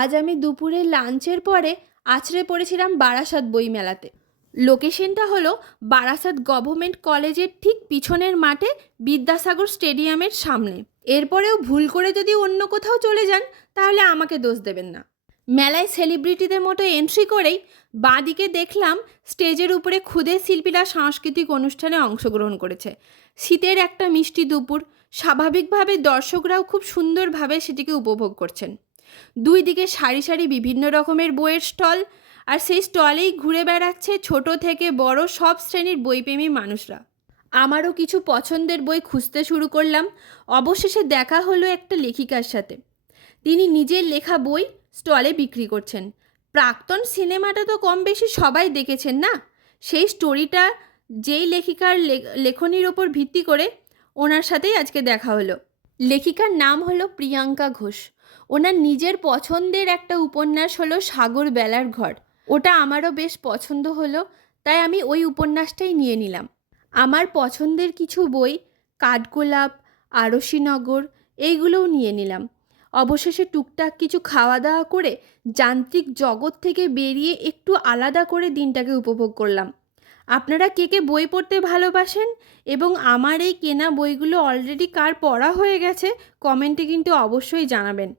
আজ আমি দুপুরে লাঞ্চের পরে আছড়ে পড়েছিলাম বারাসাত বইমেলাতে। লোকেশনটা হলো বারাসাত গভর্নমেন্ট কলেজের ঠিক পিছনের মাঠে বিদ্যাসাগর স্টেডিয়ামের সামনে। এরপরেও ভুল করে যদি অন্য কোথাও চলে যান তাহলে আমাকে দোষ দেবেন না। মেলায় সেলিব্রিটিদের মতো এন্ট্রি করেই বাঁদিকে দেখলাম স্টেজের উপরে ক্ষুদে শিল্পীরা সাংস্কৃতিক অনুষ্ঠানে অংশগ্রহণ করেছে। শীতের একটা মিষ্টি দুপুর, স্বাভাবিকভাবে দর্শকরাও খুব সুন্দরভাবে সেটিকে উপভোগ করছেন। দুই দিকে সারি সারি বিভিন্ন রকমের বইয়ের স্টল, আর সেই স্টলেই ঘুরে বেড়াচ্ছে ছোট থেকে বড় সব শ্রেণীর বইপ্রেমী মানুষরা। আমারও কিছু পছন্দের বই খুঁজতে শুরু করলাম। অবশেষে দেখা হলো একটা লেখিকার সাথে। তিনি নিজের লেখা বই স্টলে বিক্রি করছেন। প্রাক্তন সিনেমাটা তো কম বেশি সবাই দেখেছেন না? সেই স্টোরিটা যেই লেখিকার লেখনীর ওপর ভিত্তি করে ওনার সাথেই আজকে দেখা হলো। লেখিকার নাম হলো প্রিয়াঙ্কা ঘোষ। ওনার নিজের পছন্দের একটা উপন্যাস হলো সাগর বেলার ঘর। ওটা আমারও বেশ পছন্দ হলো, তাই আমি ওই উপন্যাসটাই নিয়ে নিলাম। আমার পছন্দের কিছু বই কাঠগোলাপ, আরশিনগর এইগুলোও নিয়ে নিলাম। অবশেষে টুকটাক কিছু খাওয়া দাওয়া করে যান্ত্রিক জগৎ থেকে বেরিয়ে একটু আলাদা করে দিনটাকে উপভোগ করলাম। আপনারা কে কে বই পড়তে ভালোবাসেন এবং আমার এই কেনা বইগুলো অলরেডি কার পড়া হয়ে গেছে কমেন্টে কিন্তু অবশ্যই জানাবেন।